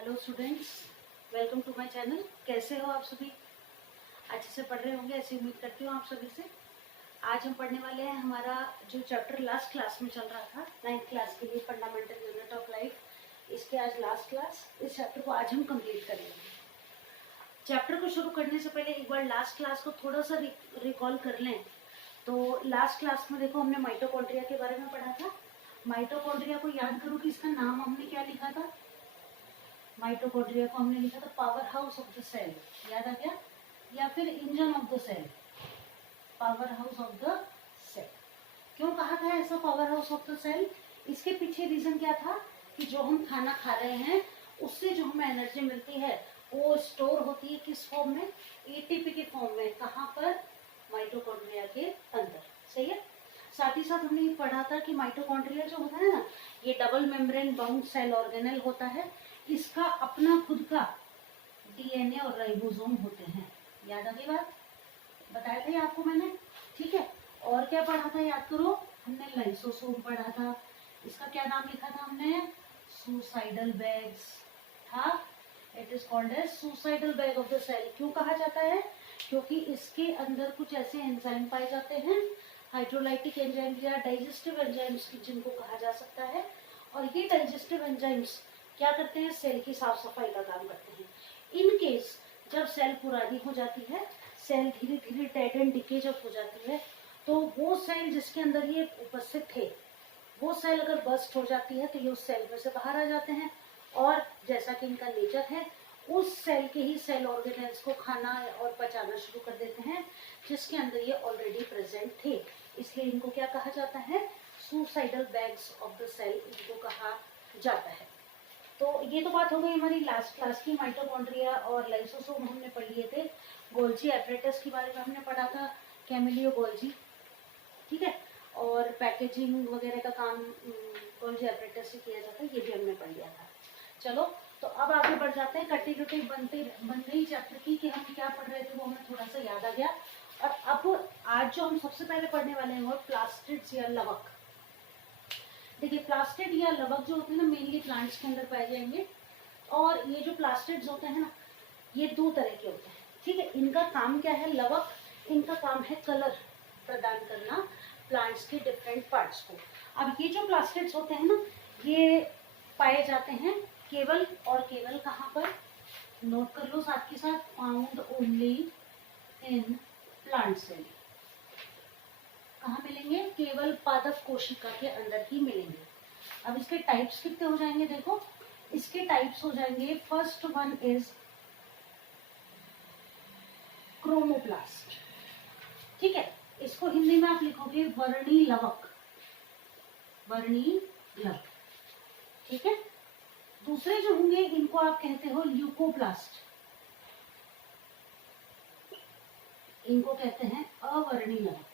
Hello students, welcome to my channel. कैसे हो आप सभी? अच्छे से पढ़ रहे होंगे ऐसी उम्मीद करती हूँ आप सभी से। आज हम पढ़ने वाले हैं हमारा जो चैप्टर लास्ट क्लास में चल रहा था 9th क्लास के लिए, फंडामेंटल यूनिट ऑफ लाइफ। इसके आज लास्ट क्लास, इस चैप्टर को आज हम कंप्लीट करेंगे। चैप्टर को शुरू करने से पहले एक बार लास्ट क्लास को थोड़ा सा रिकॉल कर लें। तो लास्ट क्लास में देखो हमने माइटोकॉन्ड्रिया के बारे में पढ़ा था। माइटोकॉन्ड्रिया को याद करो कि इसका नाम हमने क्या लिखा था। माइटोकॉन्ड्रिया को हमने लिखा था power house of the cell, याद आ गया? या फिर engine of the cell, power house of the cell. क्यों कहा था ऐसा power house of the cell? इसके पीछे रीजन क्या था कि जो हम खाना खा रहे हैं उससे जो हमें एनर्जी मिलती है वो स्टोर होती है किस फॉर्म में? एटीपी के फॉर्म में। कहाँ पर? माइटोकॉन्ड्रिया के अंदर। सही है। साथ ही साथ हमने ये पढ़ा था कि माइटोकॉन्ड्रिया जो होता है ना, ये double membrane bound cell organelle होता है। इसका अपना खुद का डीएनए और राइबोसोम होते हैं। याद आ गई बात? बताया था ये आपको मैंने, ठीक है। और क्या पढ़ा था याद करो, हमने लाइसोसोम पढ़ा था। इसका क्या नाम लिखा था हमने? सुसाइडल बैग्स था। It is called as suicidal bag of the cell. क्यों कहा जाता है? क्योंकि इसके अंदर कुछ ऐसे एंजाइम पाए जाते हैं, हाइड्रोलाइटिक एंजाइम या डाइजेस्टिव एंजाइम्स जिनको कहा जा सकता है। और ये डाइजेस्टिव एंजाइम्स क्या करते हैं? सेल की साफ सफाई का काम करते हैं। इन केस जब सेल पुरानी हो जाती है, सेल धीरे धीरे डेड एंड डिके जब हो जाती है, तो वो सेल जिसके अंदर ये उपस्थित थे, वो सेल अगर बस्ट हो जाती है तो ये उस सेल में से बाहर आ जाते हैं। और जैसा कि इनका नेचर है, उस सेल के ही सेल ऑर्गेनेल्स को खाना और पचाना शुरू कर देते हैं जिसके अंदर ये ऑलरेडी प्रेजेंट थे। इसलिए इनको क्या कहा जाता है? Suicidal bags of the cell इनको कहा जाता है। तो ये तो बात हो गई हमारी लास्ट क्लास की। माइटोकॉन्ड्रिया और लाइसोसोम हमने पढ़ लिए थे। गोल्जी एपरेटस के बारे में हमने पढ़ा था, कैमिलियो गोल्जी, ठीक है। और पैकेजिंग वगैरह का काम गोल्जी एपरेटस से किया जाता है, ये भी हमने पढ़ लिया था। चलो, तो अब आगे बढ़ जाते हैं। कटी कटी बन गई चैप्टर की कि हम क्या पढ़ रहे थे वो हमें थोड़ा सा याद आ गया। और अब आज जो हम सबसे पहले पढ़ने वाले हैं वो प्लास्टिड्स या लवक। देखिए, प्लास्टिड या लवक जो होते हैं ना, मेनली प्लांट्स के अंदर पाए जाएंगे। और ये जो प्लास्टिड्स होते हैं ना, ये दो तरह के होते हैं, ठीक है। इनका काम क्या है? लवक, इनका काम है कलर प्रदान करना प्लांट्स के डिफरेंट पार्ट्स को। अब ये जो प्लास्टिड्स होते हैं ना, ये पाए जाते हैं केवल और केवल कहाँ पर? नोट कर लो साथ के साथ, found only in plant cell. कहाँ मिलेंगे? केवल पादप कोशिका के अंदर ही मिलेंगे। अब इसके टाइप्स कितने हो जाएंगे? देखो, इसके टाइप्स हो जाएंगे। फर्स्ट वन इज क्रोमोप्लास्ट, ठीक है। इसको हिंदी में आप लिखोगे वर्णी लवक, वर्णी लवक, ठीक है। दूसरे जो होंगे इनको आप कहते हो ल्यूकोप्लास्ट, इनको कहते हैं अवर्णी लवक,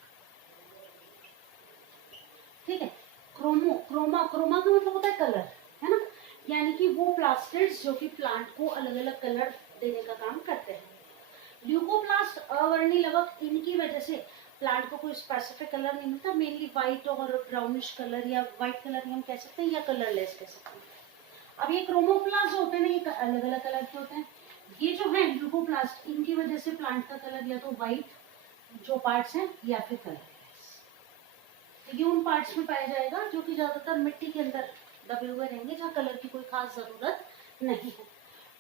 ठीक है। क्रोमा का मतलब होता है कलर, है ना। यानी कि वो प्लास्टिड्स जो कि प्लांट को अलग अलग कलर देने का काम करते हैं। ल्यूकोप्लास्ट अवर्णी लवक, इनकी वजह से प्लांट को कोई स्पेसिफिक कलर नहीं मिलता, मेनली व्हाइट और ब्राउनिश कलर, या व्हाइट कलर हम कह सकते हैं या कलरलेस कह सकते हैं। अब ये क्रोमोप्लास्ट जो होते हैं ना, ये अलग अलग कलर के होते हैं। ये जो है ल्यूकोप्लास्ट, इनकी वजह से प्लांट का कलर या तो व्हाइट जो पार्ट्स हैं या फिर कलर, ये उन पार्ट्स में पाया जाएगा जो कि ज्यादातर मिट्टी के अंदर दबे हुए रहेंगे, जहाँ कलर की कोई खास जरूरत नहीं है।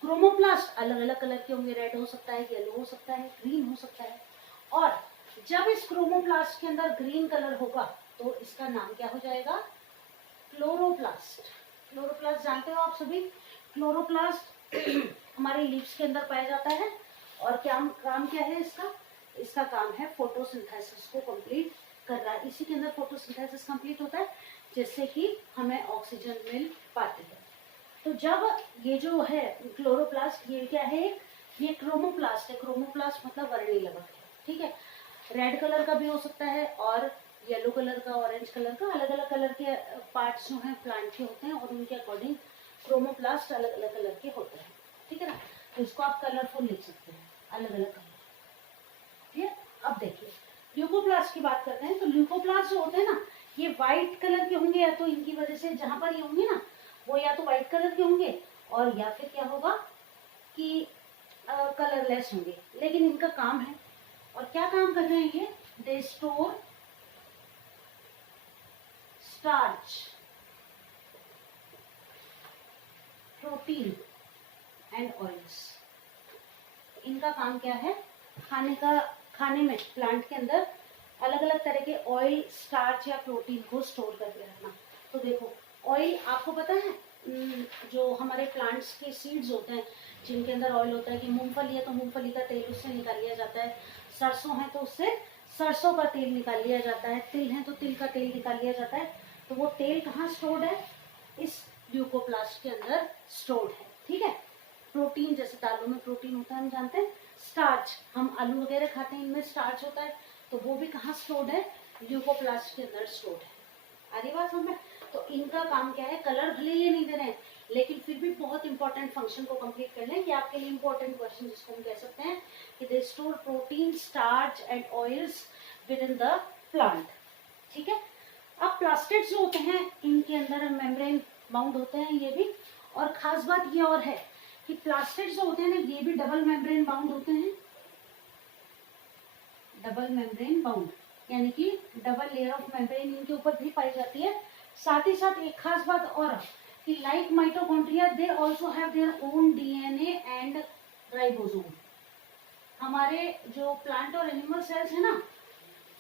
क्रोमोप्लास्ट अलग अलग कलर के होंगे, रेड हो सकता है, येलो हो सकता है, ग्रीन हो सकता है। और जब इस क्रोमोप्लास्ट के अंदर ग्रीन कलर होगा तो इसका नाम क्या हो जाएगा? क्लोरोप्लास्ट। क्लोरोप्लास्ट जानते हो आप सभी? क्लोरोप्लास्ट हमारे लीव्स के अंदर पाया जाता है। और काम क्या है इसका? इसका काम है फोटोसिंथेसिस को कंप्लीट कर रहा है। इसी के अंदर फोटोसिंथेसिस कंप्लीट होता है जिससे कि हमें ऑक्सीजन मिल पाती है। तो जब ये जो है क्लोरोप्लास्ट, ये क्या है? ये क्रोमोप्लास्ट है। क्रोमोप्लास्ट मतलब वर्णी लवक है, ठीक है। रेड कलर का भी हो सकता है और येलो कलर का, ऑरेंज कलर का, अलग अलग कलर के पार्ट्स जो हैं प्लांट के होते हैं और उनके अकॉर्डिंग क्रोमोप्लास्ट अलग अलग कलर के होते हैं, ठीक है ना। तो इसको आप कलरफुल लिख सकते हैं, अलग अलग कलर, ठीक है। अब देखिए, ल्यूकोप्लास्ट की बात करते हैं। तो ल्यूकोप्लास्ट जो होते हैं ना, ये व्हाइट कलर के होंगे, या तो इनकी वजह से जहां पर ये होंगे ना, वो या तो व्हाइट कलर के होंगे और या फिर क्या होगा कि कलरलेस होंगे। लेकिन इनका काम है, और क्या काम कर रहे हैं ये, they store starch, protein and oils. इनका काम क्या है, खाने में प्लांट के अंदर अलग अलग तरह के ऑयल, स्टार्च या प्रोटीन को स्टोर करके रखना। तो देखो ऑयल आपको पता है, जो हमारे प्लांट्स के सीड्स होते हैं जिनके अंदर ऑयल होता है, कि मूंगफली है तो मूंगफली का तेल उससे निकाल लिया जाता है, सरसों है तो उससे सरसों का तेल निकाल लिया जाता है, तिल है तो तिल का तेल निकाल लिया जाता है। तो वो तेल कहाँ स्टोर्ड है, इस ल्यूकोप्लास्ट के अंदर स्टोर्ड है। ठीक है, प्रोटीन जैसे दालों में प्रोटीन होता है हम जानते हैं, स्टार्च हम आलू वगैरह खाते हैं इनमें स्टार्च होता है, तो वो भी कहाँ स्टोर्ड है, ल्यूकोप्लास्ट के अंदर स्टोर्ड है। आगे बात समझ में। तो इनका काम क्या है, कलर भले ये नहीं दे रहे हैं लेकिन फिर भी बहुत इंपॉर्टेंट फंक्शन को कंप्लीट कर लें, कि आपके लिए इंपॉर्टेंट क्वेश्चन जिसको हम कह सकते हैं कि they store protein, starch and oils with in the plant. ठीक है, अब प्लास्टिड्स जो होते हैं इनके अंदर मेम्ब्रेन बाउंड होते हैं ये भी, और खास बात ये और है कि प्लास्टिड्स जो होते हैं ना ये भी डबल मेम्ब्रेन बाउंड होते हैं, डबल मेम्ब्रेन बाउंड, यानी कि डबल लेयर ऑफ मेम्ब्रेन इनके ऊपर भी पाई जाती है। साथ ही साथ एक खास बात और कि like mitochondria they also have their own DNA and ribosome. हमारे जो प्लांट और एनिमल सेल्स है ना,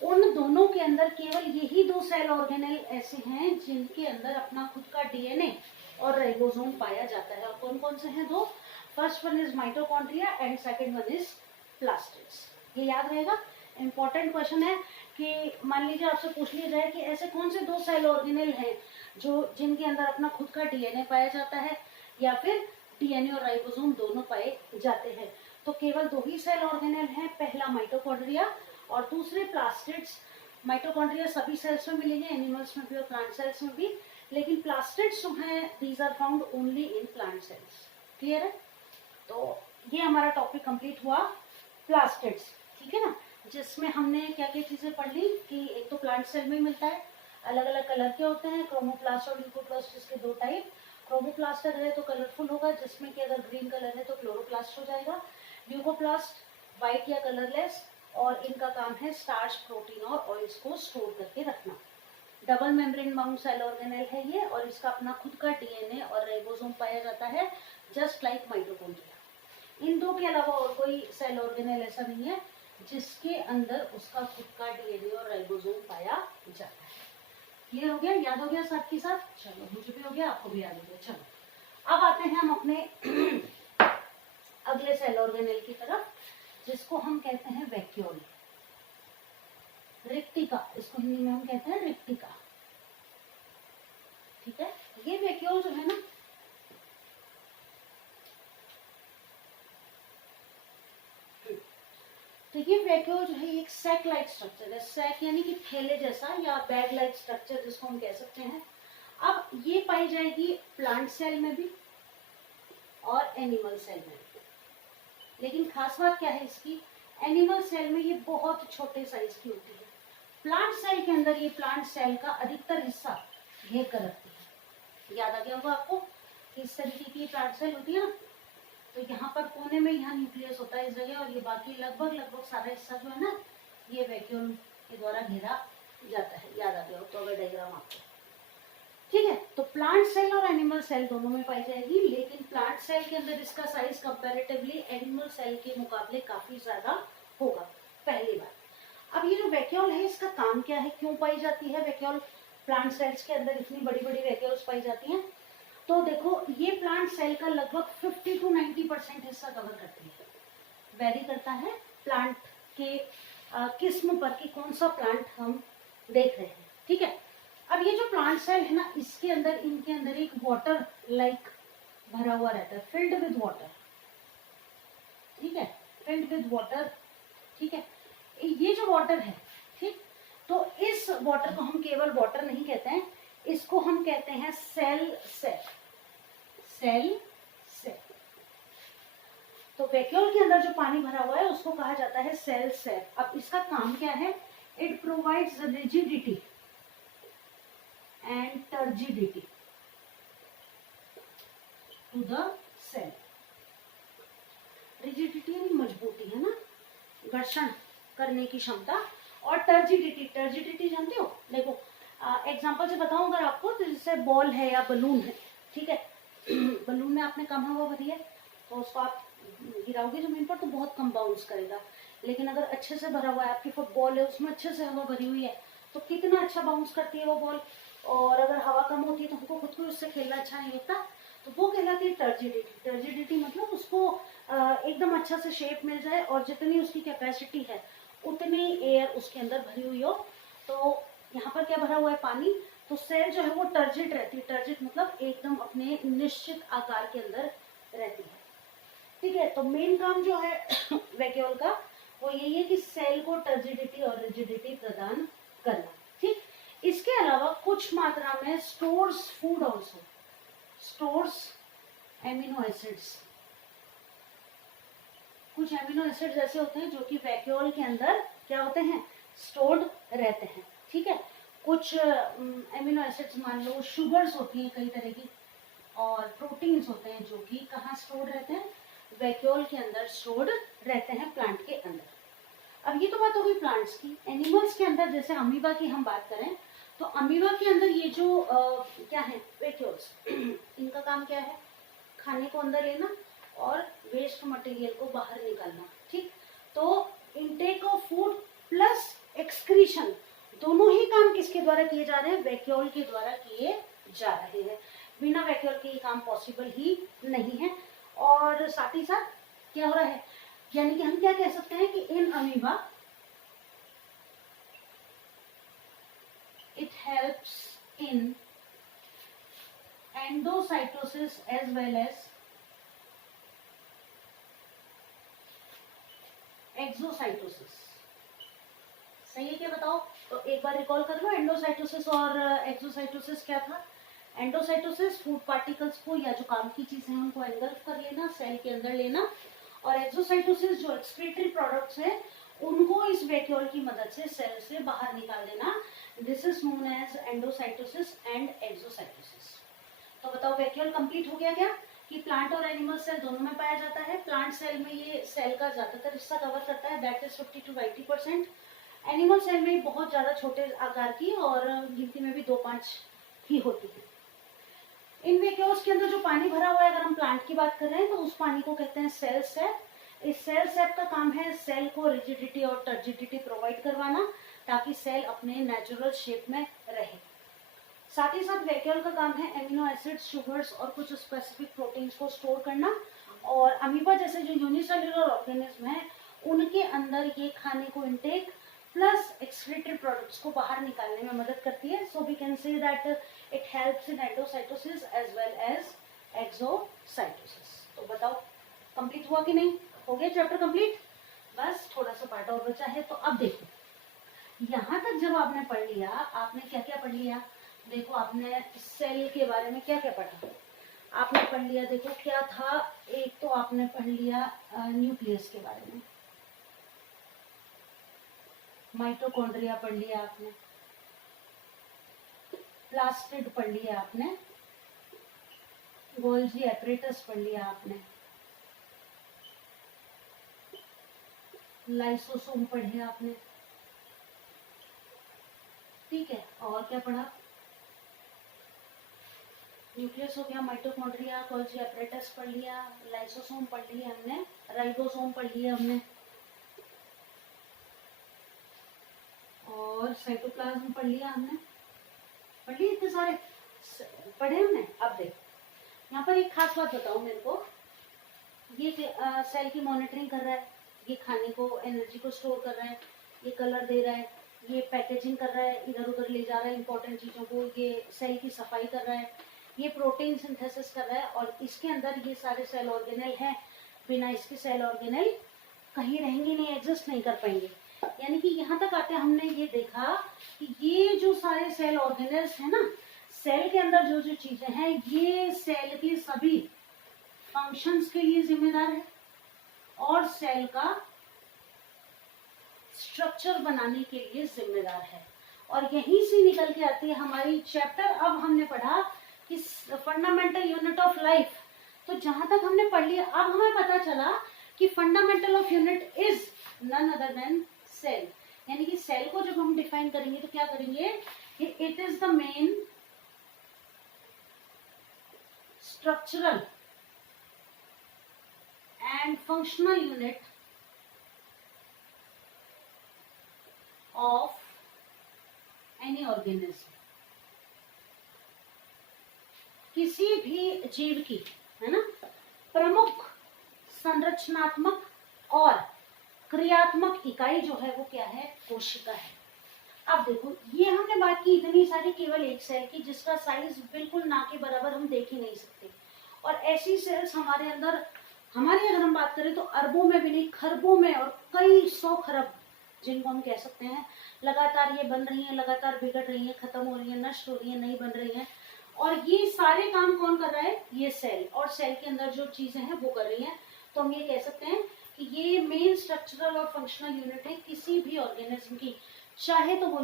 उन दोनों के अंदर केवल यही दो सेल ऑर्गेनेल ऐसे हैं जिनके अंदर अपना खुद का डीएनए और राइबोसोम पाया जाता है। और कौन कौन से हैं दो, first one is mitochondria and second one is plastids. ये याद रहेगा, इंपॉर्टेंट क्वेश्चन है कि मान लीजिए आपसे पूछ लिया जाए कि ऐसे कौन से दो सेल ऑर्गेनेल हैं जो जिनके अंदर अपना खुद का डीएनए पाया जाता है या फिर डीएनए और राइबोसोम दोनों पाए जाते हैं। तो केवल दो ही सेल ऑर्गेनेल हैं, पहला माइटोकॉन्ड्रिया और दूसरे प्लास्टिड्स। माइटोकॉन्ड्रिया सभी सेल्स में मिलेंगे, एनिमल्स में भी और प्लांट सेल्स में भी, लेकिन प्लास्टिड्स जो हैं these are found only in plant cells. Clear है, तो ये हमारा टॉपिक कंप्लीट हुआ प्लास्टिड्स। ठीक है ना, जिसमें हमने क्या क्या चीजें पढ़ ली कि एक तो प्लांट सेल में मिलता है, अलग अलग कलर के होते हैं, क्रोमोप्लास्ट और ल्यूकोप्लास्ट, जिसके दो टाइप। क्रोमोप्लास्ट अगर है तो कलरफुल होगा, जिसमें कि अगर ग्रीन कलर है तो क्लोरोप्लास्ट हो जाएगा। ल्यूकोप्लास्ट व्हाइट या कलरलेस, और इनका काम है स्टार्च, प्रोटीन और ऑयल्स को स्टोर करके रखना। Double membrane bound cell organelle है ये, और इसका अपना खुद का डीएनए और राइबोसोम पाया जाता है, जस्ट लाइक माइटोकॉन्ड्रिया। इन दो के अलावा और कोई सेल ऑर्गेनेल ऐसा नहीं है जिसके अंदर उसका खुद का डीएनए और राइबोसोम पाया जाता है। क्लियर हो गया, याद हो गया साथ के साथ? चलो, मुझे भी हो गया, आपको भी याद हो गया। चलो अब आते हैं हम अपने अगले सेल ऑर्गेनेल की तरफ, जिसको हम कहते हैं वैक्यूल, रिक्तिका। इसको हिंदी में हम कहते हैं रिक्तिका। ठीक है, ये वैक्यूल जो है ना, तो ये वैक्यूल जो है एक सैक लाइक स्ट्रक्चर है। सैक यानी कि थैले जैसा या बैग लाइक स्ट्रक्चर जिसको हम कह सकते हैं। अब ये पाई जाएगी प्लांट सेल में भी और एनिमल सेल में भी, लेकिन खास बात क्या है इसकी, एनिमल सेल में ये बहुत छोटे साइज की होती है, प्लांट सेल के अंदर ये प्लांट सेल का अधिकतर हिस्सा घेर कर रखती है। याद आ गया होगा आपको कि इस तरीके की प्लांट सेल होती है ना, तो यहाँ पर कोने में यहाँ न्यूक्लियस होता है इस जगह, और ये बाकी लगभग सारा हिस्सा जो है ना ये वैक्यूल के द्वारा घेरा जाता है। याद आ गया हो तो अगर डायग्राम आपको। ठीक है, तो प्लांट सेल और एनिमल सेल दोनों में पाई जाएगी, लेकिन प्लांट सेल के अंदर इसका साइज कंपैरेटिवली एनिमल सेल के मुकाबले काफी ज्यादा होगा। पहली बात। अब ये जो वैक्यूल है इसका काम क्या है, क्यों पाई जाती है वैक्यूल प्लांट सेल्स के अंदर, इतनी बड़ी बड़ी वैक्यूल्स पाई जाती हैं? तो देखो ये प्लांट सेल का लगभग 50 to 90% हिस्सा कवर करती है। वेरी करता है प्लांट के किस्म पर कि कौन सा प्लांट हम देख रहे हैं। ठीक है, अब ये जो प्लांट सेल है ना, इसके अंदर इनके अंदर एक वाटर लाइक भरा हुआ रहता है, फिल्ड विद वाटर। ठीक है, फिल्ड विद वाटर। ठीक है, ये जो वाटर है, ठीक, तो इस वाटर को हम केवल वाटर नहीं कहते हैं, इसको हम कहते हैं सेल सेट। Cell sap. तो वैक्यूल के अंदर जो पानी भरा हुआ है उसको कहा जाता है सेल सेट। अब इसका काम क्या है, it provides rigidity and turgidity. To the cell. Rigidity यानी मजबूती है ना, घर्षण करने की क्षमता। और टर्जिडिटी, टर्जिडिटी जानते हो? देखो एग्जांपल से बताऊं अगर आपको, तो जैसे बॉल है या बलून है, ठीक है। बलून में आपने कम हवा भरी है तो उसको आप गिराओगे जमीन पर तो बहुत कम बाउंस करेगा, लेकिन अगर अच्छे से भरा हुआ है, आपकी फुटबॉल है उसमें अच्छे से हवा भरी हुई है तो कितना अच्छा बाउंस करती है वो बॉल। और अगर हवा कम होती है तो हमको खुद को उससे खेलना अच्छा नहीं लगता, तो वो कहलाती है टर्जिडिटी। टर्जिडिटी मतलब उसको एकदम अच्छा से शेप मिल जाए और जितनी उसकी कैपेसिटी है उतनी एयर उसके अंदर भरी हुई हो। तो यहाँ पर क्या भरा हुआ है? पानी। तो सेल जो है वो टर्जिड रहती है। टर्जिड मतलब एकदम अपने निश्चित आकार के अंदर रहती है, ठीक है। तो मेन काम जो है वैक्यूल का वो यही है कि सेल को टर्जिडिटी और रिजिडिटी प्रदान करना, ठीक। इसके अलावा कुछ मात्रा में stores food also, stores amino acids. कुछ एमिनो एसिड्स ऐसे होते हैं जो कि वैक्यूल के अंदर क्या होते हैं? स्टोर्ड रहते हैं, ठीक है। कुछ एमिनो एसिड्स मान लो शुगर्स होती हैं कई तरह की, और प्रोटीन्स होते हैं जो कि कहाँ स्टोर्ड रहते हैं? वैक्यूल के अंदर स्टोर्ड रहते हैं, प्लांट के अंदर। अब ये तो बात हो गई प्लांट्स की। एनिमल्स के अंदर जैसे अमीबा की हम बात करें तो अमीबा के अंदर ये जो क्या है? वैक्यूल्स। इनका काम क्या है? खाने को अंदर लेना और वेस्ट मटेरियल को बाहर निकालना, ठीक। तो intake of food plus excretion दोनों ही काम किसके द्वारा किए जा रहे हैं? वैक्यूल के द्वारा किए जा रहे हैं। बिना वैक्यूल के ये काम पॉसिबल ही नहीं है। और साथ ही साथ क्या हो रहा है, यानी कि हम क्या कह सकते हैं कि in amoeba it helps in endocytosis as well as exocytosis. सही है क्या? बताओ तो एक बार रिकॉल कर लो, एंडोसाइटोसिस और एक्सोसाइटोसिस क्या था? एंडोसाइटोसिस फूड पार्टिकल्स को या जो काम की चीजें हैं उनको एंगल्फ कर लेना, सेल के अंदर लेना। और एक्सोसाइटोसिस जो एक्सक्रीटरी प्रोडक्ट्स हैं उनको इस वैक्यूल की मदद से सेल से बाहर निकाल देना। This is known as endocytosis and exocytosis. तो बताओ वैक्यूल कंप्लीट हो गया क्या? कि प्लांट और एनिमल सेल दोनों में पाया जाता है। प्लांट सेल में ये सेल का ज्यादातर हिस्सा कवर करता है, that is 50 to 90%। Animal cell में बहुत ज्यादा छोटे आकार की और गिनती में भी 2-5 ही होती है। इन वैक्यूल्स के अंदर जो पानी भरा हुआ है, अगर हम प्लांट की बात कर रहे हैं तो उस पानी को कहते हैं सेल सेप। इस सेल सेप का काम है सेल को रिजिडिटी और टर्जिडिटी प्रोवाइड करवाना ताकि सेल अपने नेचुरल शेप में रहे। साथ ही साथ वैक्यूल का काम है एमिनो एसिड्स, शुगर्स और कुछ स्पेसिफिक प्रोटीन्स को स्टोर करना। और अमीबा जैसे जो यूनिसेल्युलर ऑर्गेनिज्म है उनके अंदर ये खाने को इनटेक प्लस एक्सक्रीटरी प्रोडक्ट्स को बाहर निकालने में मदद करती है। So we can say that it helps in endocytosis as well as exocytosis. तो बताओ कंप्लीट हुआ कि नहीं? हो गया चैप्टर कंप्लीट? बस थोड़ा सा पार्ट और बचा है। तो अब देखो यहाँ तक जब आपने पढ़ लिया, आपने क्या क्या पढ़ लिया? देखो आपने सेल के बारे में क्या क्या पढ़ा? आपने पढ़ लिया, देखो क्या था, एक तो आपने पढ़ लिया न्यूक्लियस के बारे में, माइटोकॉन्ड्रिया पढ़ लिया आपने, प्लास्टिड पढ़ लिया आपने, गोल्जी एपरेटस पढ़ लिया आपने, लाइसोसोम पढ़े आपने, ठीक है। और क्या पढ़ा? न्यूक्लियस हो गया, माइटोकॉन्ड्रिया, गोल्जी एपरेटस पढ़ लिया, लाइसोसोम पढ़ लिया हमने, राइबोसोम पढ़ लिया हमने, और साइटोप्लाज्म पढ़ लिया हमने। पढ़ लिए इतने सारे पढ़े हमने। अब देखो यहाँ पर एक खास बात बताओ मेरे को, ये सेल की मॉनिटरिंग कर रहा है, ये खाने को एनर्जी को स्टोर कर रहा है, ये कलर दे रहा है, ये पैकेजिंग कर रहा है, इधर उधर ले जा रहा है इंपॉर्टेंट चीजों को, ये सेल की सफाई कर रहा है, ये प्रोटीन सिंथेसिस कर रहा है, और इसके अंदर ये सारे सेल ऑर्गेनेल हैं। बिना इसके सेल ऑर्गेनेल कहीं रहेंगे नहीं, एग्जिस्ट नहीं कर पाएंगे। यानी कि यहाँ तक आते हमने ये देखा कि ये जो सारे सेल ऑर्गेनेल्स है ना, सेल के अंदर जो जो चीजें हैं ये सेल के सभी फंक्शंस के लिए जिम्मेदार है और सेल का स्ट्रक्चर बनाने के लिए जिम्मेदार है। और यहीं से निकल के आती है हमारी चैप्टर। अब हमने पढ़ा कि फंडामेंटल यूनिट ऑफ लाइफ तो जहां तक हमने पढ़ लिया, अब हमें पता चला कि fundamental of unit is none other than cell. यानी कि सेल को जब हम डिफाइन करेंगे तो क्या करेंगे, it is the main structural and functional unit of any organism. किसी भी जीव की, है ना, प्रमुख संरचनात्मक और क्रियात्मक इकाई जो है वो क्या है, कोशिका है। अब देखो ये हमने बात की इतनी सारी केवल एक सेल की, जिसका साइज बिल्कुल ना के बराबर हम देख ही नहीं सकते। और ऐसी सेल्स हमारे अंदर, हमारी अगर हम बात करें तो अरबों में भी नहीं, खरबों में, और कई 100 खरब, जिनको हम कह सकते हैं लगातार ये बन रही है, लगातार बिगड़ रही है, खत्म हो रही है, नष्ट हो रही है, नहीं बन रही है। और ये सारे काम कौन कर रहा है, ये सेल। और सेल के अंदर जो चीजें हैं वो कर रही हैं। तो हम ये कह सकते हैं कि ये मेन स्ट्रक्चरल और फंक्शनल यूनिट है किसी भी ऑर्गेनिज्म की, चाहे तो वो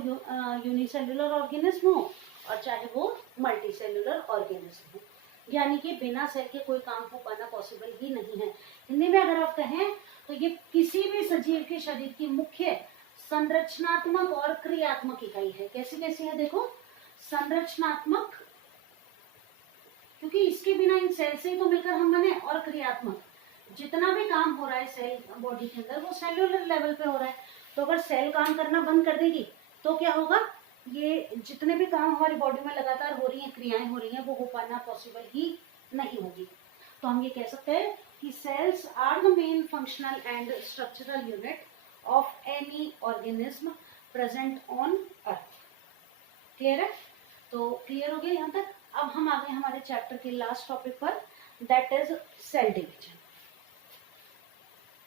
यूनिसेल्युलर ऑर्गेनिज्म हो और चाहे वो मल्टी सेल्युलर ऑर्गेनिज्म हो। यानी कि बिना सेल के कोई काम हो पाना पॉसिबल ही नहीं है। हिंदी में अगर आप कहें तो ये किसी भी सजीव के शरीर की मुख्य संरचनात्मक और क्रियात्मक इकाई है। कैसी कैसी है देखो, संरचनात्मक, क्योंकि इसके बिना इन सेल से ही तो मिलकर हम बने, और क्रियात्मक, जितना भी काम हो रहा है सेल बॉडी के अंदर वो सेल्यूलर लेवल पे हो रहा है। तो अगर सेल काम करना बंद कर देगी तो क्या होगा, ये जितने भी काम हमारी बॉडी में लगातार हो रही हैं, क्रियाएं हो रही हैं, वो हो पाना पॉसिबल ही नहीं होगी। तो हम ये कह सकते हैं कि cells are the main functional and structural unit of any organism present on earth. Clear है? तो क्लियर हो गया यहाँ तक। अब हम आ गए हमारे चैप्टर के लास्ट टॉपिक पर, दैट इज सेल डिवीजन।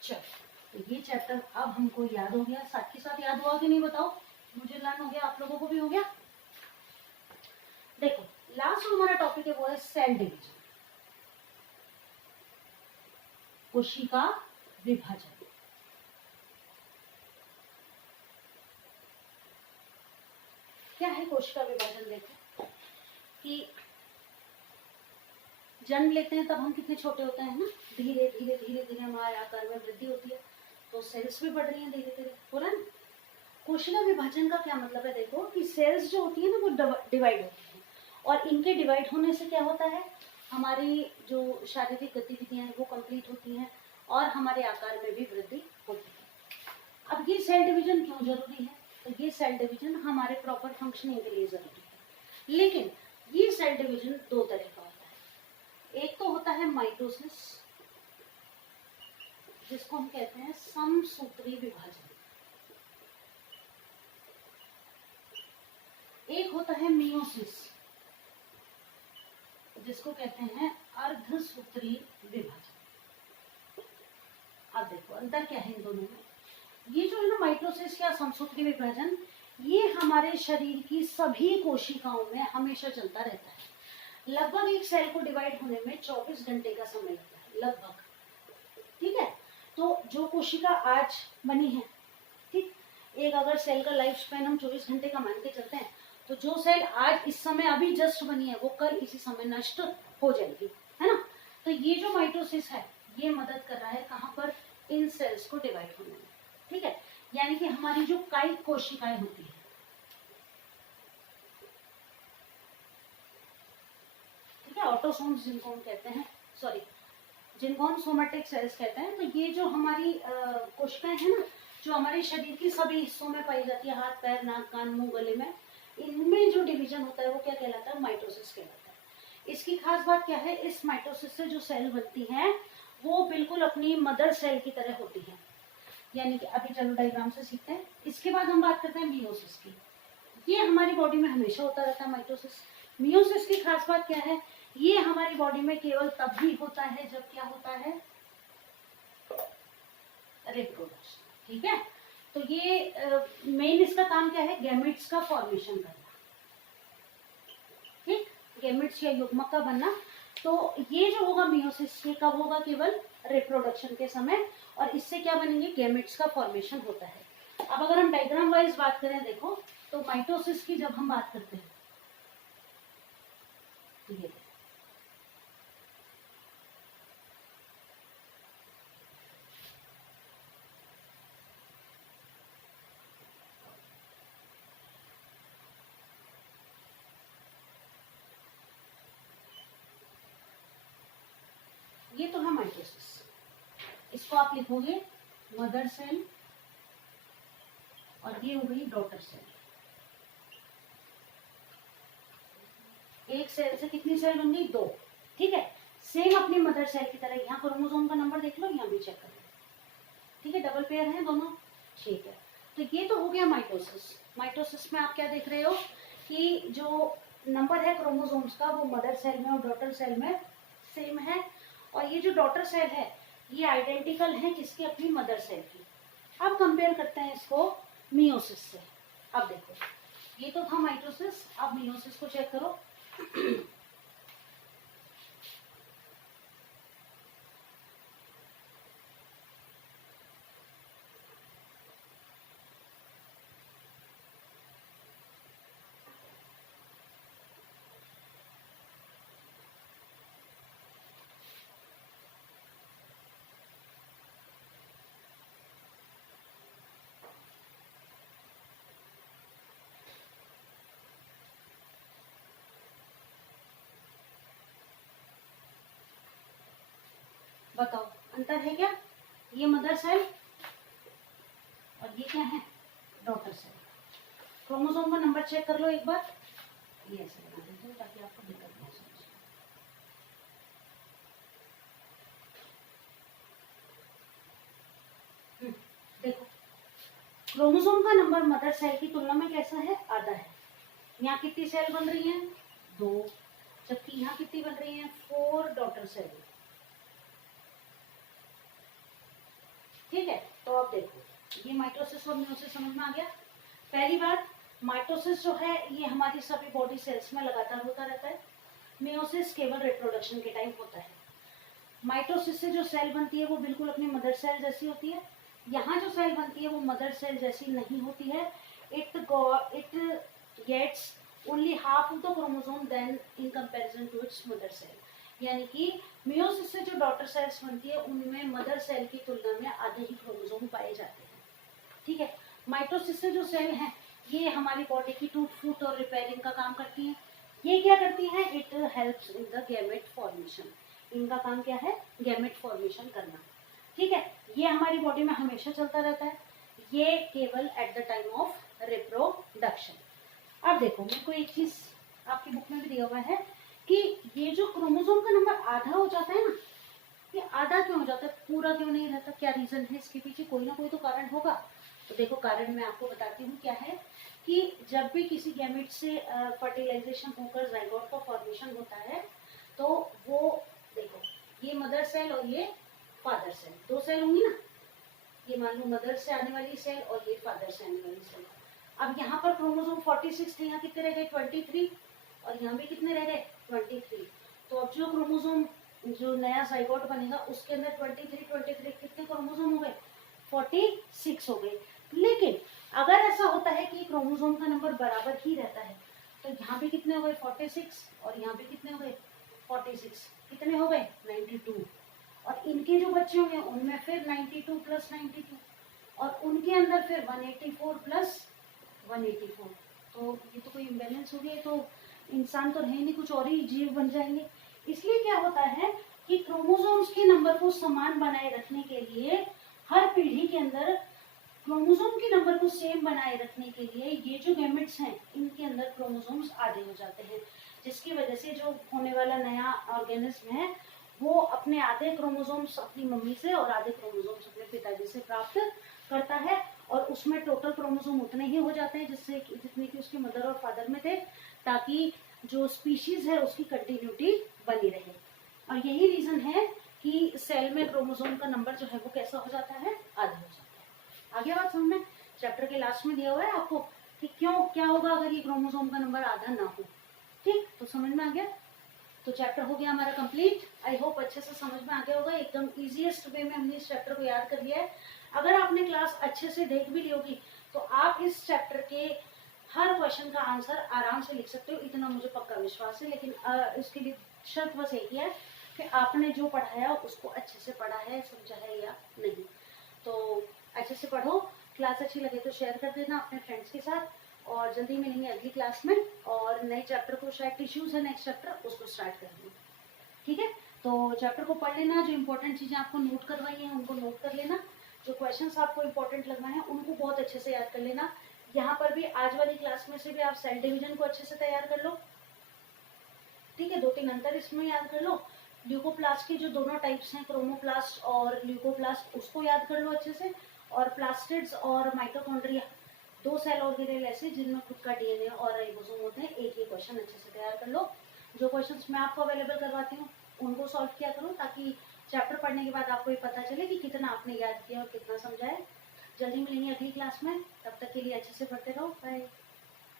चलो, तो ये चैप्टर अब हमको याद हो गया, साथ के साथ याद हुआ कि नहीं बताओ, मुझे लर्न हो गया, आप लोगों को भी हो गया। देखो लास्ट हमारा टॉपिक है वो है सेल डिवीजन, कोशिका विभाजन। क्या है कोशिका विभाजन? देखो कि जन्म लेते हैं तब हम कितने छोटे होते हैं ना, धीरे धीरे धीरे धीरे हमारे आकार में वृद्धि होती है, तो सेल्स भी बढ़ रही हैं धीरे धीरे, पूरा ना। कोशिका विभाजन का क्या मतलब है, देखो कि सेल्स जो होती है ना वो डिवाइड होती है, और इनके डिवाइड होने से क्या होता है, हमारी जो शारीरिक गतिविधियां हैं वो कंप्लीट होती हैं और हमारे आकार में भी वृद्धि होती है। अब ये सेल डिवीजन क्यों जरूरी है, तो ये सेल डिवीजन हमारे प्रॉपर फंक्शनिंग के लिए जरूरी है। लेकिन ये सेल डिवीजन दो तरह का होता है। एक तो होता है माइटोसिस, जिसको हम कहते हैं समसूत्री विभाजन। एक होता है मियोसिस, जिसको कहते हैं अर्धसूत्री विभाजन। अब देखो अंतर क्या है इन दोनों में। ये जो है ना माइटोसिस या समसूत्री विभाजन, ये हमारे शरीर की सभी कोशिकाओं में हमेशा चलता रहता है। लगभग एक सेल को डिवाइड होने में 24 घंटे का समय लगता है, लगभग। ठीक है, तो जो कोशिका आज बनी है, ठीक, एक अगर सेल का लाइफ स्पैन हम 24 घंटे का मान के चलते हैं, तो जो सेल आज इस समय अभी जस्ट बनी है वो कल इसी समय नष्ट हो जाएगी, है ना। तो ये जो माइटोसिस है ये मदद कर रहा है कहाँ पर, इन सेल्स को डिवाइड होने में। ठीक है, यानी कि हमारी जो कायिक कोशिकाएं होती है, ठीक है, ऑटोसोम्स जिनको हम कहते हैं, सॉरी जिनको हम सोमेटिक सेल्स कहते हैं, तो ये जो हमारी कोशिकाएं हैं ना, जो हमारे शरीर के सभी हिस्सों में पाई जाती है, हाथ पैर नाक कान मुंह गले में, इनमें जो डिवीजन होता है वो क्या कहलाता है, माइटोसिस कहलाता है। इसकी खास बात क्या है, इस माइटोसिस से जो सेल बनती है वो बिल्कुल अपनी मदर सेल की तरह होती है। यानी कि अभी चलो डायग्राम से सीखते हैं, इसके बाद हम बात करते हैं मियोसिस की। ये हमारी बॉडी में हमेशा होता रहता है माइटोसिस। मियोसिस की खास बात क्या है, ये हमारी बॉडी में केवल तब भी होता है जब क्या होता है, रिप्रोडक्शन। ठीक है, तो ये मेन इसका काम क्या है, गैमेट्स का फॉर्मेशन करना, ठीक, गैमेट्स या युग्मक का बनना। तो ये जो होगा मियोसिस, ये कब होगा, केवल रिप्रोडक्शन के समय, और इससे क्या बनेंगे, गैमेट्स का फॉर्मेशन होता है। अब अगर हम डायग्राम वाइज बात करें, देखो तो माइटोसिस की जब हम बात करते हैं, माइटोसिस। इसको आप लिखोगे मदर सेल और ये हो गई डॉटर सेल। एक सेल से कितनी सेल बन गई? 2। ठीक है, सेम अपनी मदर सेल की तरह यहाँ क्रोमोसोम का नंबर देख लो, यहाँ भी चेक कर लो। ठीक है, डबल पेयर है दोनों। ठीक है, तो ये तो हो गया माइटोसिस। माइटोसिस में आप क्या देख रहे हो कि जो नंबर है क्रोमोसोम्स का वो मदर सेल में और डॉटर सेल में सेम है, और ये जो डॉटर सेल है ये आइडेंटिकल है किसकी? अपनी मदर सेल की। अब कंपेयर करते हैं इसको मियोसिस से। अब देखो, ये तो था माइटोसिस, अब मियोसिस को चेक करो। बताओ अंतर है क्या? ये मदर सेल और ये क्या है? Daughter cell. क्रोमोसोम का नंबर चेक कर लो एक बार। ये ऐसे बना देते हैं ताकि आपको दिक्कत ना हो। देखो, क्रोमोसोम का नंबर मदर सेल की तुलना में कैसा है? आधा है। यहाँ कितनी सेल बन रही है? 2, जबकि यहाँ कितनी बन रही है? 4 डॉटर सेल। ठीक है, तो अब देखो, ये माइटोसिस और मियोसिस समझ में आ गया। पहली बात, माइटोसिस जो है ये हमारी सभी बॉडी सेल्स में लगातार होता रहता है। मियोसिस केवल रिप्रोडक्शन के टाइम होता है। माइटोसिस से जो सेल बनती है वो बिल्कुल अपनी मदर सेल जैसी होती है। यहाँ जो सेल बनती है वो मदर सेल जैसी नहीं होती है। It gets only half of the chromosome then in comparison to its mother cell. यानी कि मियोसिस से जो डॉटर सेल्स बनती है उनमें मदर सेल की तुलना में आधे ही क्रोमोसोम पाए जाते हैं। ठीक है, माइटोसिस से जो सेल है ये हमारी बॉडी की टूट फूट और रिपेयरिंग का काम करती है। ये क्या करती है? It helps in the gamete formation. इनका काम क्या है? गैमेट फॉर्मेशन करना। ठीक है, ये हमारी बॉडी में हमेशा चलता रहता है, ये केवल at the time of reproduction. अब देखो, मेरे को एक चीज आपकी बुक में भी दिया हुआ है कि ये जो क्रोमोसोम का नंबर आधा हो जाता है ना, ये आधा क्यों हो जाता है? पूरा क्यों नहीं रहता? क्या रीजन है इसके पीछे? कोई ना कोई तो कारण होगा। तो देखो, कारण मैं आपको बताती हूँ क्या है कि जब भी किसी गैमेट से फर्टिलाइजेशन होकर जाइगोट का फॉर्मेशन होता है तो वो देखो, ये मदर सेल और ये फादर सेल, 2 सेल होंगी ना। ये मान लो मदर से आने वाली सेल और ये फादर से आने वाली सेल। अब यहाँ पर क्रोमोसोम 46 थे, यहाँ कितने रह गए? 23, और यहाँ भी कितने रह गए? 23। तो अब जो क्रोमोसोम जो नया जाइगोट बनेगा उसके अंदर 23 कितने क्रोमोसोम हो गए? 46 हो गए। लेकिन अगर ऐसा होता है कि क्रोमोसोम का नंबर बराबर ही रहता है तो यहाँ भी कितने हो गए? 46, और यहाँ भी कितने हो गए? 46। कितने हो गए? 92। और इनके जो बच्चे होंगे उनमें फिर 92 प्लस 92, और उनके अंदर फिर 184 प्लस 184। तो ये तो कोई इम्बेलेंस हो गया, तो इंसान तो रहे नहीं, कुछ और ही जीव बन जाएंगे। इसलिए क्या होता है कि क्रोमोसोम्स के नंबर को समान बनाए रखने के लिए हर पीढ़ी के अंदर क्रोमोसोम के नंबर को सेम बनाए रखने के लिए ये जो गैमेट्स हैं इनके अंदर क्रोमोसोम्स आधे हो जाते हैं, जिसकी वजह से जो होने वाला नया ऑर्गेनिज्म है वो अपने आधे क्रोमोसोम्स अपनी मम्मी से और आधे क्रोमोसोम्स अपने पिताजी से प्राप्त करता है, और उसमें टोटल क्रोमोसोम उतने ही हो जाते हैं जितने कि उसके मदर और फादर में थे, ताकि जो स्पीशीज है उसकी कंटिन्यूटी बनी रहे। और यही रीजन है कि सेल में क्रोमोसोम का नंबर जो है वो कैसा हो जाता है? आधा हो जाता है। आगे बात समझ में? चैप्टर के लास्ट में दिया हुआ है आपको कि क्यों क्या होगा अगर ये क्रोमोसोम का नंबर आधा ना हो। ठीक, तो समझ में आ गया? तो चैप्टर हो गया हमारा कंप्लीट। आई होप अच्छे से समझ में आ गया होगा। एकदम इजीएस्ट वे में हमने इस चैप्टर को याद कर लिया है। अगर आपने क्लास अच्छे से देख भी ली होगी तो आप इस चैप्टर के हर क्वेश्चन का आंसर आराम से लिख सकते हो, इतना मुझे पक्का विश्वास है। लेकिन इसके लिए शर्त बस एक ही है कि आपने जो पढ़ाया उसको अच्छे से पढ़ा है, समझा है या नहीं। तो अच्छे से पढ़ो। क्लास अच्छी लगे तो शेयर कर देना अपने फ्रेंड्स के साथ, और जल्दी मिलेंगे अगली क्लास में। और नए चैप्टर को, शायद टिश्यूज है नेक्स्ट चैप्टर, उसको स्टार्ट करेंगे। ठीक है, तो चैप्टर को पढ़ लेना, जो इंपॉर्टेंट चीज़ें आपको नोट करवाई हैं उनको नोट कर लेना, जो क्वेश्चंस आपको इंपॉर्टेंट लगवाए हैं उनको बहुत अच्छे से याद कर लेना। यहाँ पर भी आज वाली क्लास में से भी आप सेल डिवीजन को अच्छे से तैयार कर लो, ठीक है। 2-3 अंतर इसमें याद कर लो। ल्यूकोप्लास्ट के जो दोनों टाइप्स हैं, क्रोमोप्लास्ट और ल्यूकोप्लास्ट, उसको याद कर लो अच्छे से। और प्लास्टिड्स और माइटोकॉन्ड्रिया, 2 सेल ऑर्गेनेल ऐसे जिनमें खुद का डीएनए और राइबोसोम होते हैं। एक ये क्वेश्चन अच्छे से तैयार कर लो। जो क्वेश्चंस मैं आपको अवेलेबल करवाती हूँ उनको सॉल्व किया करो, ताकि चैप्टर पढ़ने के बाद आपको ये पता चले कि कितना आपने याद किया और कितना समझा है। जल्दी मिलेंगे अगली क्लास में, तब तक के लिए अच्छे से पढ़ते रहो। बाय।